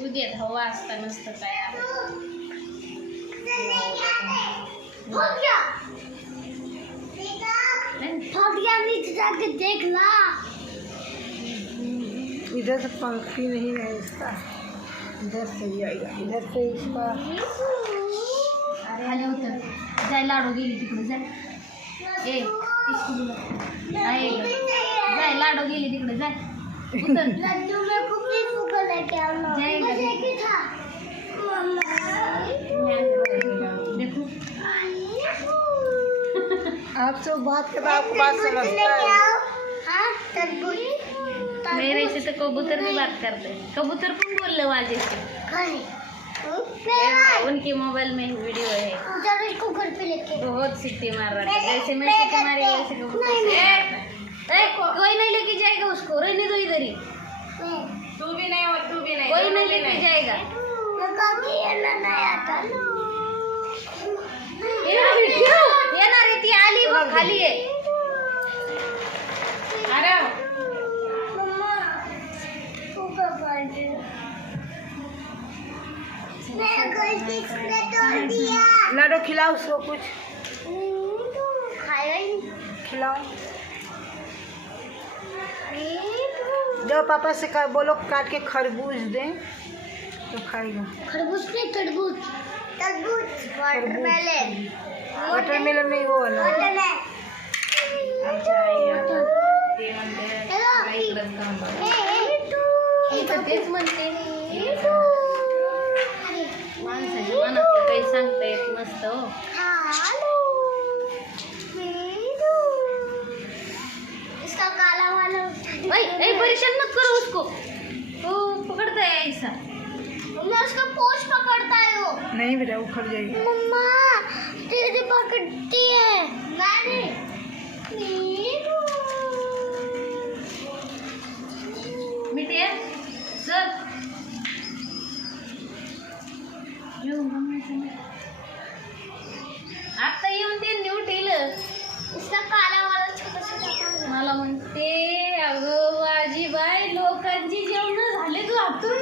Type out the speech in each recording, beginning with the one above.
उद्या हवा असता नसतं काय देखला इधर से पंखी नहीं है इसका, इधर से ही आएगा, इधर से इसका। खाली उतर जाय, लाडू गेली तिकडे जाय, ए जाय, लाडू गेली तिकडे जाय, उतर लड्डू मेरे को भी फूका लेके आना मुझे की था देखो आपसे बात करना, आपको बात समझता है। हाँ तरबूज मेरे से तो कबूतर भी बात करते हैं, कबूतर पण बोलले माझे से। उनके मोबाइल में वीडियो है, जरा इसको घर पे लेके बहुत सिट्टी मार रहा है, जैसे मैं सिट्टी मारी वैसे कबूतर से मारता है। कोई नहीं लेके जाएगा उसको, रहने दो इधर ही, तू भी नहीं और तू भी नहीं, कोई नहीं लेके जाएगा। येणार आहे ती, आली बघ खाली आहे। अरे लाडो खिलाओ उसको कुछ, खाएगा ही खिलाओ। जो पापा से बोलो काट के खरबूज दें तो खाएगा। खरबूज नहीं, तरबूज तरबूज वाटरमेलन वाटरमेलन नहीं, वो वाला। तेच म्हणते, माणसाच्या मनातलं काही सांगता येत नसतं हो। इसका काला वाला परेशान मत करो उसको, वो पकड़ता है ऐसा। मैं उसका पोछ पकड़ता है वो। नहीं बेटा उखड़ जाएगी। मम्मा तेरे पकड़ती है, मैंने मिठे सर आता येऊन ते उठेल। इसका काला वाला छोटा छोटा मला म्हणते, अगं आजीबाई लोकांची जेवण झाले, तू हातून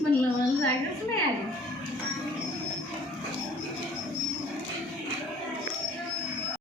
म्हणलं मला जागच नाही आली।